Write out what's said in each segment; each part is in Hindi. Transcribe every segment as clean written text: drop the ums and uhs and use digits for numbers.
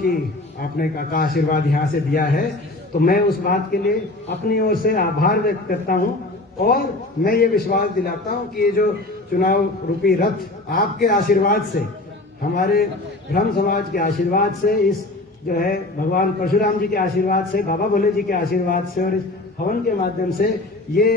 की आपने का आशीर्वाद यहाँ से दिया है, तो मैं उस बात के लिए अपनी ओर से आभार व्यक्त करता हूँ और मैं ये विश्वास दिलाता हूँ कि ये जो चुनाव रूपी रथ आपके आशीर्वाद से, हमारे ब्रह्म समाज के आशीर्वाद से, इस जो है भगवान परशुराम जी के आशीर्वाद से, बाबा भोले जी के आशीर्वाद से और इस हवन के माध्यम से ये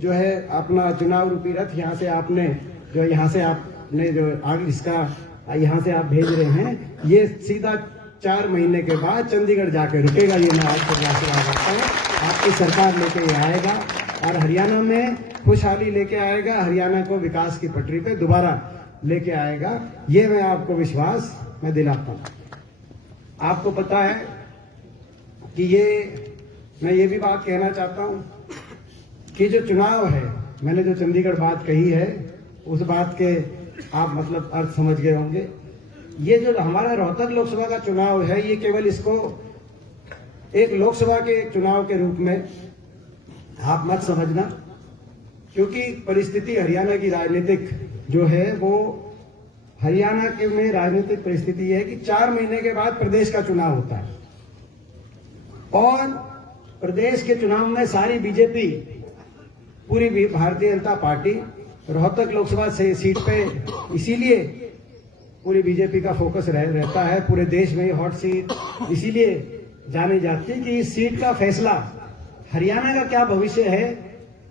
जो है अपना चुनाव रूपी रथ यहाँ से आपने जो आगे इसका यहाँ से आप भेज रहे हैं, ये सीधा 4 महीने के बाद चंडीगढ़ जाकर रुकेगा। ये मैं आपको आशीर्वाद देता हूँ। आपकी सरकार लेके ये आएगा और हरियाणा में खुशहाली लेके आएगा, हरियाणा को विकास की पटरी पे दोबारा लेके आएगा। ये मैं आपको विश्वास मैं दिलाता हूँ। आपको पता है कि मैं ये भी बात कहना चाहता हूँ कि जो चुनाव है, मैंने जो चंडीगढ़ बात कही है उस बात के आप मतलब अर्थ समझ गए होंगे। ये जो हमारा रोहतक लोकसभा का चुनाव है, ये केवल इसको एक लोकसभा के चुनाव के रूप में आप मत समझना, क्योंकि परिस्थिति हरियाणा की राजनीतिक जो है वो हरियाणा के में राजनीतिक परिस्थिति है कि 4 महीने के बाद प्रदेश का चुनाव होता है और प्रदेश के चुनाव में सारी बीजेपी, पूरी भारतीय जनता पार्टी रोहतक लोकसभा से सीट पे इसीलिए पूरी बीजेपी का फोकस रहता है। पूरे देश में हॉट सीट इसीलिए जानी जाती है कि इस सीट का फैसला हरियाणा का क्या भविष्य है,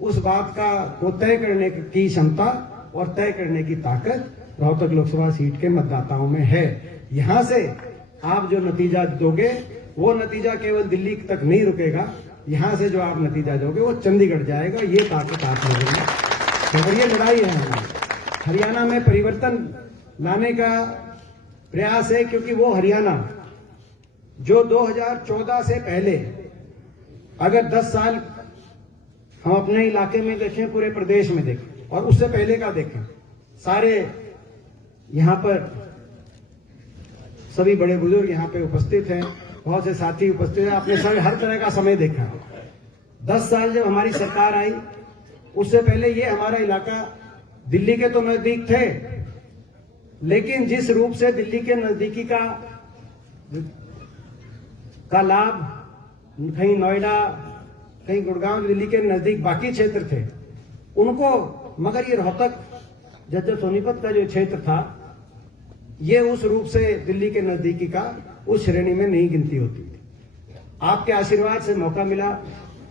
उस बात का को तय करने की क्षमता और तय करने की ताकत रोहतक लोकसभा सीट के मतदाताओं में है। यहाँ से आप जो नतीजा दोगे वो नतीजा केवल दिल्ली तक नहीं रुकेगा, यहाँ से जो आप नतीजा दोगे वो चंडीगढ़ जाएगा। ये ताकत आप लोगों में, तो ये लड़ाई है। हरियाणा में परिवर्तन लाने का प्रयास है, क्योंकि वो हरियाणा जो 2014 से पहले, अगर 10 साल हम अपने इलाके में देखें, पूरे प्रदेश में देखें और उससे पहले का देखें, सारे यहाँ पर सभी बड़े बुजुर्ग यहाँ पे उपस्थित हैं, बहुत से साथी उपस्थित हैं, आपने सभी हर तरह का समय देखा। 10 साल जब हमारी सरकार आई, उससे पहले ये हमारा इलाका दिल्ली के तो नजदीक थे, लेकिन जिस रूप से दिल्ली के नजदीकी का लाभ कहीं नोएडा, कहीं गुड़गांव, दिल्ली के नजदीक बाकी क्षेत्र थे उनको, मगर ये रोहतक झज्जर सोनीपत का जो क्षेत्र था, ये उस रूप से दिल्ली के नजदीकी का उस श्रेणी में नहीं गिनती होती थी। आपके आशीर्वाद से मौका मिला,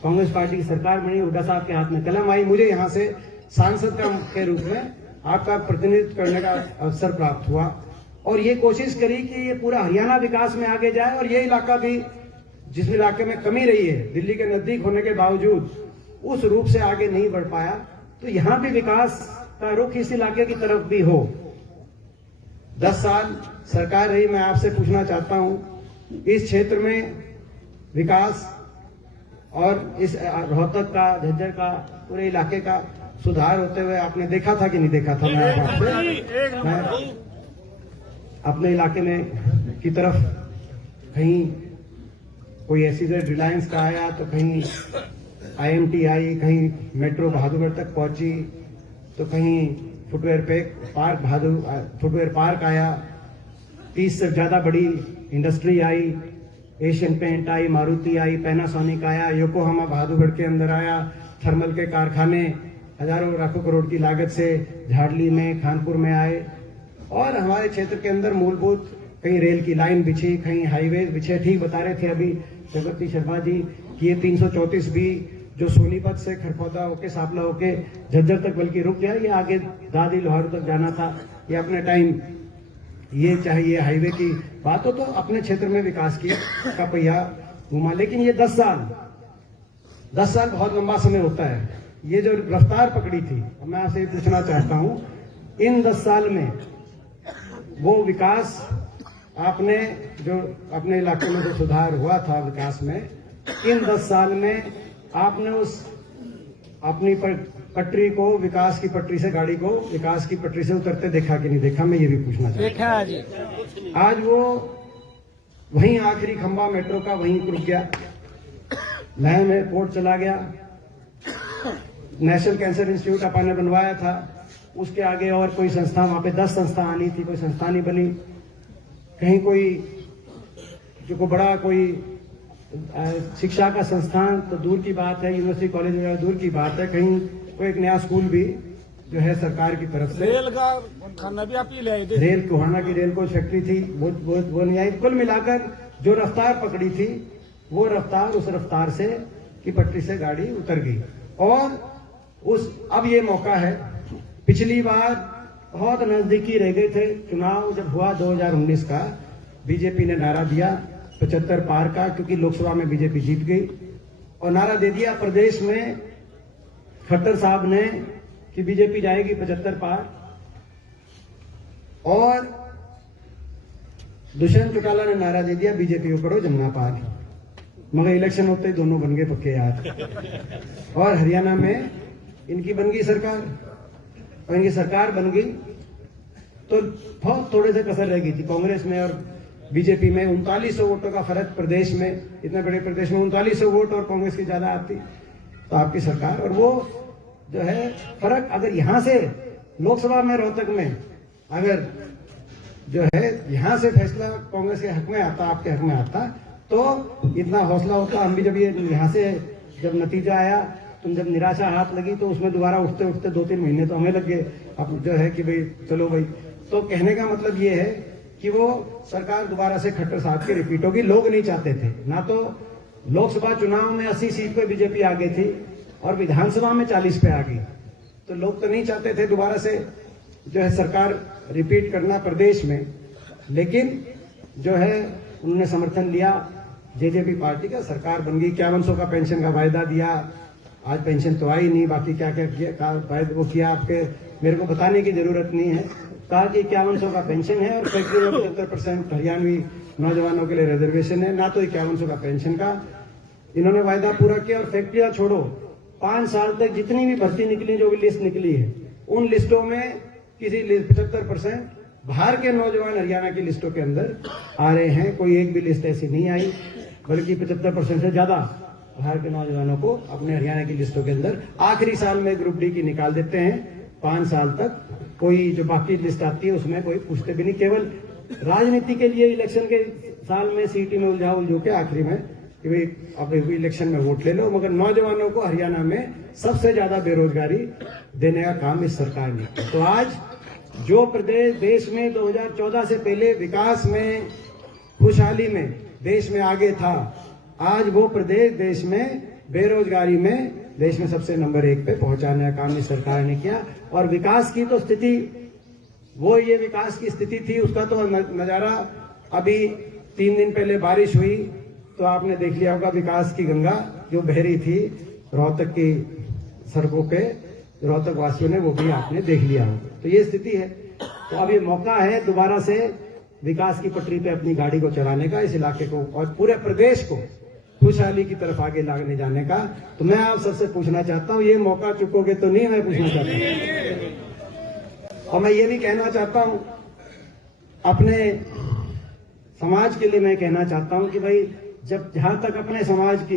कांग्रेस पार्टी की सरकार बनी, हुड्डा साहब के हाथ में कलम आई, मुझे यहाँ से सांसद के रूप में आपका प्रतिनिधित्व करने का अवसर प्राप्त हुआ और ये कोशिश करी कि ये पूरा हरियाणा विकास में आगे जाए और ये इलाका भी, जिस इलाके में कमी रही है दिल्ली के नजदीक होने के बावजूद, उस रूप से आगे नहीं बढ़ पाया, तो यहाँ भी विकास का रुख इस इलाके की तरफ भी हो। 10 साल सरकार रही, मैं आपसे पूछना चाहता हूँ इस क्षेत्र में विकास और इस रोहतक का, झज्जर का, पूरे इलाके का सुधार होते हुए आपने देखा था कि नहीं देखा था? मैं अपने इलाके में की तरफ कहीं कोई ऐसी रिलायंस का आया, तो कहीं IMT आई, कहीं मेट्रो बहादुरगढ़ तक पहुंची, तो कहीं फुटवेयर पार्क आया, 30 से ज्यादा बड़ी इंडस्ट्री आई, एशियन पेंट आई, मारुति आई, पैनासोनिक आया, योकोहामा बहादुरगढ़ के अंदर आया, थर्मल के कारखाने हजारों लाखों करोड़ की लागत से झाड़ली में, खानपुर में आए और हमारे क्षेत्र के अंदर मूलभूत कहीं रेल की लाइन बिछी, कहीं हाईवे बिछे। ठीक बता रहे थे अभी जगती शर्मा जी कि ये 334 भी जो सोनीपत से खरखौदा होके, सापला होके झज्जर तक बल्कि रुक गया, ये आगे दादी लोहारू तक जाना था। ये अपने टाइम, ये चाहिए हाईवे की बात हो तो अपने क्षेत्र में विकास का पहिया घुमा, लेकिन ये 10 साल बहुत लंबा समय होता है। ये जो रफ्तार पकड़ी थी, मैं आपसे पूछना चाहता हूं, इन 10 साल में वो विकास आपने जो अपने इलाके में जो सुधार हुआ था विकास में, इन 10 साल में आपने उस अपनी पटरी को, विकास की पटरी से गाड़ी को विकास की पटरी से उतरते देखा कि नहीं देखा? मैं ये भी पूछना चाहता हूं। आज वो वहीं आखिरी खंबा मेट्रो का वहीं रुक गया, लहम एयरपोर्ट चला गया, नेशनल कैंसर इंस्टीट्यूट अपन ने बनवाया था, उसके आगे और कोई संस्था, वहां पे 10 संस्था आनी थी, कोई संस्था नहीं बनी। कहीं कोई जो बड़ा कोई शिक्षा का संस्थान तो दूर की बात है, यूनिवर्सिटी कॉलेज वगैरह दूर की बात है, कहीं कोई एक नया स्कूल भी जो है सरकार की तरफ से, रेल का खाना भी आप ही ले आए थे, रेल कोहाना की रेल कोच फैक्ट्री थी वो नहीं आई। कुल मिलाकर जो रफ्तार पकड़ी थी वो रफ्तार उस रफ्तार से की पटरी से गाड़ी उतर गई। और अब ये मौका है, पिछली बार बहुत नजदीकी रह गए थे, चुनाव जब हुआ 2019 का, बीजेपी ने नारा दिया 75 पार का, क्योंकि लोकसभा में बीजेपी जीत गई, और नारा दे दिया प्रदेश में खट्टर साहब ने कि बीजेपी जाएगी 75 पार, और दुष्यंत चौटाला ने नारा दे दिया बीजेपी को करो जमुना पार। मगर इलेक्शन होते ही दोनों बन गए पक्के यार। और हरियाणा में इनकी बन गई सरकार, और इनकी सरकार बन गई तो बहुत थोड़े से कसर रह गई थी कांग्रेस में और बीजेपी में। 3900 वोटों का फर्क प्रदेश में, इतने बड़े प्रदेश में 3900 वोट और कांग्रेस की ज्यादा आती तो आपकी सरकार। और वो जो है फर्क अगर यहां से लोकसभा में रोहतक में अगर जो है यहां से फैसला कांग्रेस के हक में आता, आपके हक में आता, तो इतना हौसला होता। हम भी जब ये यहां से जब नतीजा आया, तुम जब निराशा हाथ लगी तो उसमें दोबारा उठते उठते 2-3 महीने तो हमें लग गए। अब जो है कि भाई चलो भाई, तो कहने का मतलब ये है कि वो सरकार दोबारा से खट्टर साहब की रिपीट होगी। लोग नहीं चाहते थे ना, तो लोकसभा चुनाव में 80 सीट पे बीजेपी आ गई थी और विधानसभा में 40 पे आ गई, तो लोग तो नहीं चाहते थे दोबारा से जो है सरकार रिपीट करना प्रदेश में। लेकिन जो है उन्होंने समर्थन लिया जेजेपी पार्टी का, सरकार बन गई। 5100 का पेंशन का वायदा दिया, आज पेंशन तो आई नहीं, बाकी क्या क्या किया वो किया, आपके मेरे को बताने की जरूरत नहीं है। कहा कि 5100 का पेंशन है और फैक्ट्री में 75% हरियाणवी नौजवानों के लिए रिजर्वेशन है, ना तो 5100 का पेंशन का इन्होंने वायदा पूरा किया। और फैक्ट्रियां छोड़ो, 5 साल तक जितनी भी भर्ती निकली, जो भी लिस्ट निकली है, उन लिस्टों में किसी 75% बाहर के नौजवान हरियाणा की लिस्टों के अंदर आ रहे हैं। कोई एक भी लिस्ट ऐसी नहीं आई, बल्कि 75% से ज्यादा बाहर के नौजवानों को अपने हरियाणा की लिस्टों के अंदर आखिरी साल में ग्रुप डी की निकाल देते हैं। 5 साल तक कोई जो बाकी लिस्ट आती है उसमें कोई पूछते भी नहीं, केवल राजनीति के लिए इलेक्शन के साल में सीटी में उलझो के आखिरी में कि भाई अब इलेक्शन में वोट ले लो। मगर नौजवानों को हरियाणा में सबसे ज्यादा बेरोजगारी देने का काम इस सरकार ने। तो आज जो प्रदेश देश में 2014 से पहले विकास में, खुशहाली में देश में आगे था, आज वो प्रदेश देश में बेरोजगारी में देश में सबसे नंबर 1 पे पहुंचाने का काम इस सरकार ने किया। और विकास की तो स्थिति, वो ये विकास की स्थिति थी, उसका तो नजारा अभी 3 दिन पहले बारिश हुई तो आपने देख लिया होगा, विकास की गंगा जो बह रही थी रोहतक की सड़कों पे, रोहतक वासियों ने वो भी आपने देख लिया होगा। तो ये स्थिति है। तो अब ये मौका है दोबारा से विकास की पटरी पे अपनी गाड़ी को चलाने का, इस इलाके को और पूरे प्रदेश को खुशहाली की तरफ आगे लाने जाने का। तो मैं आप सबसे पूछना चाहता हूं, ये मौका चुकोगे तो नहीं, मैं पूछना चाहता हूं। और मैं ये भी कहना चाहता हूं, अपने समाज के लिए मैं कहना चाहता हूं कि भाई जब जहां तक अपने समाज की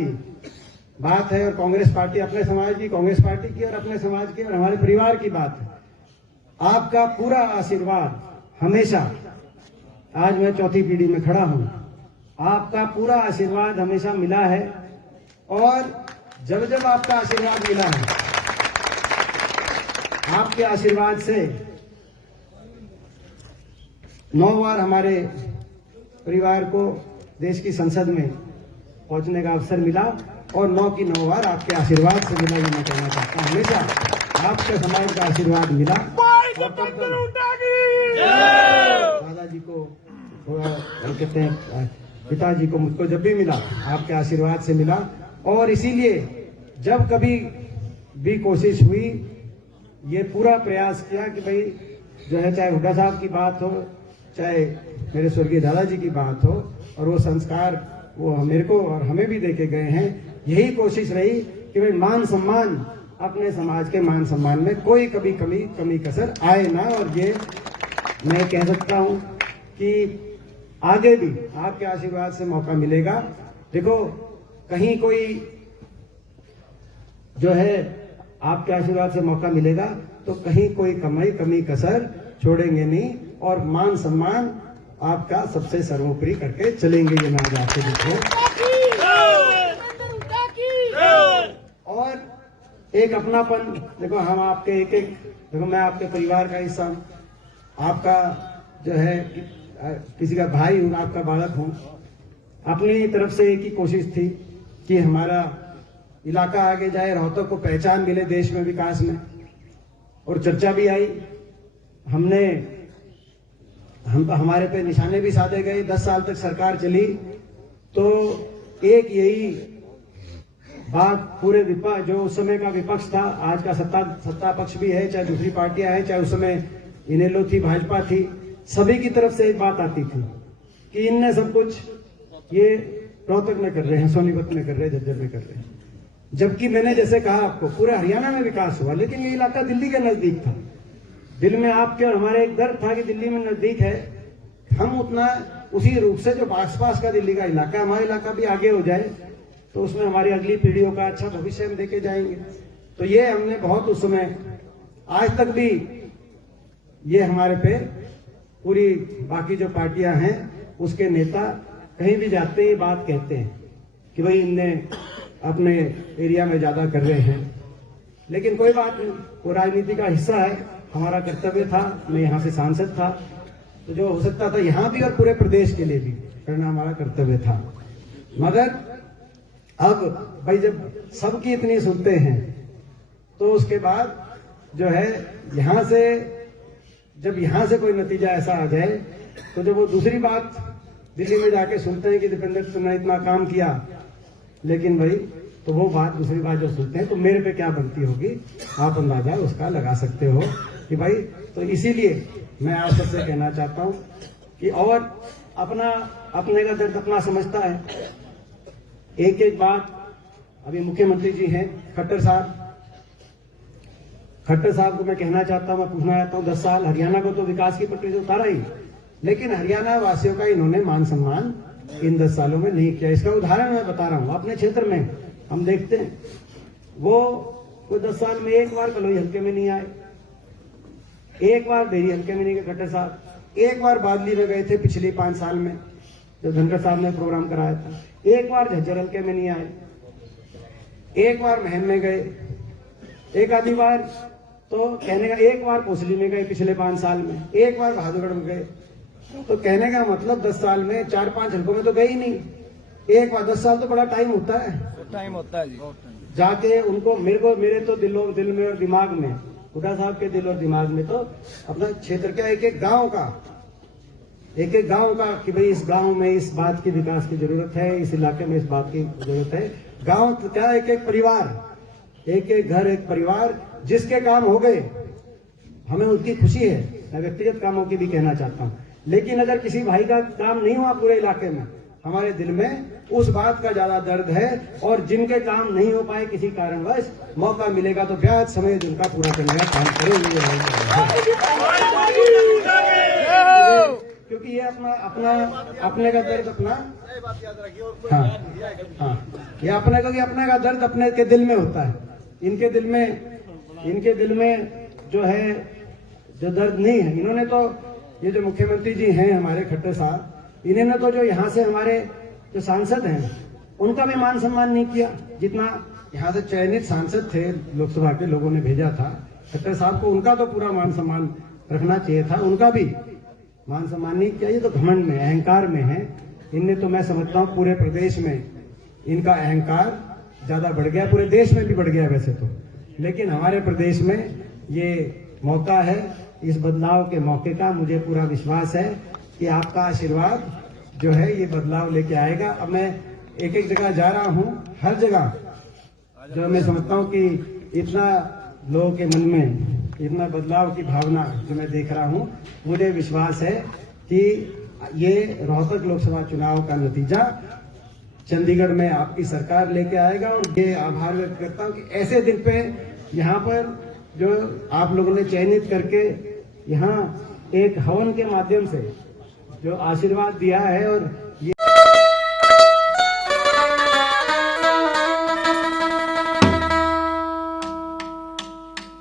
बात है, और कांग्रेस पार्टी अपने समाज की, कांग्रेस पार्टी की और अपने समाज की और हमारे परिवार की बात है, आपका पूरा आशीर्वाद हमेशा, आज मैं 4थी पीढ़ी में खड़ा हूं, आपका पूरा आशीर्वाद हमेशा मिला है। और जब जब आपका आशीर्वाद मिला है, आपके आशीर्वाद से 9 बार हमारे परिवार को देश की संसद में पहुंचने का अवसर मिला, और 9 की 9 बार आपके आशीर्वाद से मिला। ये मैं कहना चाहता हूं, हमेशा आपके समाज का आशीर्वाद मिला। दादाजी को थोड़ा कहते हैं, पिताजी को, मुझको जब भी मिला आपके आशीर्वाद से मिला। और इसीलिए जब कभी भी कोशिश हुई, ये पूरा प्रयास किया कि भाई जो है, चाहे हुड्डा साहब की बात हो, चाहे मेरे स्वर्गीय दादाजी की बात हो, और वो संस्कार वो मेरे को और हमें भी देके गए हैं। यही कोशिश रही कि भाई मान सम्मान, अपने समाज के मान सम्मान में कोई कभी कमी कसर आए ना। और ये मैं कह सकता हूं कि आगे भी आपके आशीर्वाद से मौका मिलेगा। देखो, कहीं कोई जो है आपके आशीर्वाद से मौका मिलेगा तो कहीं कोई कमी कसर छोड़ेंगे नहीं। और मान सम्मान आपका सबसे सर्वोपरि करके चलेंगे, ये मैं आज आपसे लिख रहा हूं। और एक अपनापन, देखो हम आपके देखो मैं आपके परिवार का हिस्सा हूं, आपका जो है किसी का भाई हूं, आपका बालक हूं। अपनी तरफ से एक ही कोशिश थी कि हमारा इलाका आगे जाए, रोहतक को पहचान मिले देश में, विकास में, और चर्चा भी आई। हमारे पे निशाने भी साधे गए। 10 साल तक सरकार चली तो एक यही बात पूरे जो उस समय का विपक्ष था, आज का सत्ता पक्ष भी है, चाहे दूसरी पार्टियां हैं, चाहे उस समय इनेलो थी, भाजपा थी, सभी की तरफ से एक बात आती थी कि इनने सब कुछ ये रोहतक में कर रहे हैं, सोनीपत में कर रहे हैं, झज्जर में कर रहे हैं। जबकि मैंने जैसे कहा आपको, पूरे हरियाणा में विकास हुआ, लेकिन ये इलाका दिल्ली के नजदीक था। दिल में आपके और हमारे एक दर्द था कि दिल्ली में नजदीक है, हम उतना उसी रूप से जो आसपास का दिल्ली का इलाका, हमारा इलाका भी आगे हो जाए तो उसमें हमारी अगली पीढ़ियों का अच्छा भविष्य हम देके जाएंगे। तो ये हमने बहुत उस समय, आज तक भी ये हमारे पे पूरी बाकी जो पार्टियां हैं उसके नेता कहीं भी जाते ही बात कहते हैं कि भाई इनने अपने एरिया में ज्यादा कर रहे हैं। लेकिन कोई बात नहीं, वो राजनीति का हिस्सा है, हमारा कर्तव्य था, मैं यहाँ से सांसद था, तो जो हो सकता था यहाँ भी और पूरे प्रदेश के लिए भी करना हमारा कर्तव्य था। मगर अब भाई जब सबकी इतनी सुनते हैं तो उसके बाद जो है जब यहाँ से कोई नतीजा ऐसा आ जाए तो जब वो दूसरी बात दिल्ली में जाके सुनते हैं कि दीपेंद्र तुमने इतना काम किया, लेकिन भाई तो वो बात दूसरी बात जो सुनते हैं तो मेरे पे क्या बनती होगी, आप अंदाजा उसका लगा सकते हो कि भाई। तो इसीलिए मैं आप सबसे कहना चाहता हूं कि और अपने का दर्द अपना समझता है। एक एक बात, अभी मुख्यमंत्री जी हैं खट्टर साहब को मैं कहना चाहता हूं, मैं पूछना चाहता हूं, 10 साल हरियाणा को तो विकास की पटरी से उतारा ही, लेकिन हरियाणा वासियों का इन्होंने मान सम्मान इन 10 सालों में नहीं किया। इसका उदाहरण मैं बता रहा हूं, अपने क्षेत्र में हम देखते हैं, वो 10 साल में एक बार कलोई हल्के में नहीं आए, एक बार डेरी हल्के में नहीं गए खट्टर साहब, एक बार बादली में गए थे पिछले 5 साल में जब धनखड़ साहब ने प्रोग्राम कराया था, एक बार झज्जर हल्के में नहीं आए, एक बार महम में गए, एक आधी बार तो कहने का, एक बार कोसली में गए पिछले 5 साल में, एक बार बहादुरगढ़ में गए। तो कहने का मतलब 10 साल में 4-5 हल्कों में तो गए ही नहीं, एक बार। 10 साल तो बड़ा टाइम होता है जी। जाके उनको मेरे तो दिल में और दिमाग में, हुड्डा साहब के दिल और दिमाग में तो अपना क्षेत्र का एक एक गांव का कि भाई इस गांव में इस बात की विकास की जरूरत है, इस इलाके में इस बात की जरूरत है। गांव क्या, एक एक परिवार, एक एक घर, एक परिवार जिसके काम हो गए, हमें उसकी खुशी है। मैं व्यक्तिगत कामों की भी कहना चाहता हूँ, लेकिन अगर किसी भाई का काम नहीं हुआ पूरे इलाके में, हमारे दिल में उस बात का ज्यादा दर्द है। और जिनके काम नहीं हो पाए किसी कारणवश, मौका मिलेगा तो ब्याज समेत उनका पूरा करने का काम करेंगे, क्योंकि ये अपने का दर्द अपना, हाँ, ये अपने का दर्द अपने के दिल में होता है। इनके दिल में जो है जो दर्द नहीं है। इन्होंने तो, ये जो मुख्यमंत्री जी हैं हमारे खट्टर साहब, इन्होंने तो जो यहाँ से हमारे जो सांसद हैं उनका भी मान सम्मान नहीं किया। जितना यहाँ से चयनित सांसद थे लोकसभा के, लोगों ने भेजा था खट्टर साहब को, उनका तो पूरा मान सम्मान रखना चाहिए था, उनका भी मान सम्मान नहीं किया। ये तो घमंड में, अहंकार में है। इनने तो मैं समझता हूँ पूरे प्रदेश में इनका अहंकार ज्यादा बढ़ गया, पूरे देश में भी बढ़ गया वैसे तो, लेकिन हमारे प्रदेश में ये मौका है, इस बदलाव के मौके का मुझे पूरा विश्वास है कि आपका आशीर्वाद जो है ये बदलाव लेके आएगा। अब मैं एक एक जगह जा रहा हूँ, हर जगह जो मैं समझता हूँ कि इतना लोगों के मन में इतना बदलाव की भावना जो मैं देख रहा हूँ, मुझे विश्वास है कि ये रोहतक लोकसभा चुनाव का नतीजा चंडीगढ़ में आपकी सरकार लेके आएगा। और ये आभार व्यक्त करता हूँ कि ऐसे दिन पे यहाँ पर जो आप लोगों ने चयनित करके यहाँ एक हवन के माध्यम से जो आशीर्वाद दिया है, और